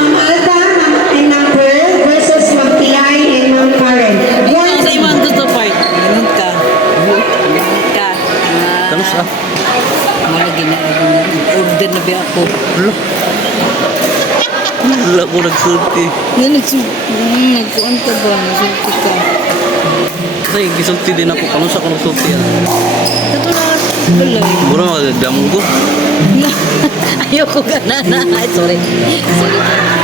Ma'am Alda and Ma'am Pearl versus Ma'am Pilay and Ma'am Karen. Ikaw sa imong gusto part. Ganun ka. Ganun ka. Tapos Malagi na order na ba ako. wala ko nagsulti. Nagkuhan ka ba? Nagsulti ka. Kasi gisulti din ako. Kano sa ko nagsulti yan? Katulas. Balay. Mura magagdamong ko. Ayoko ka na. Sorry. Sorry.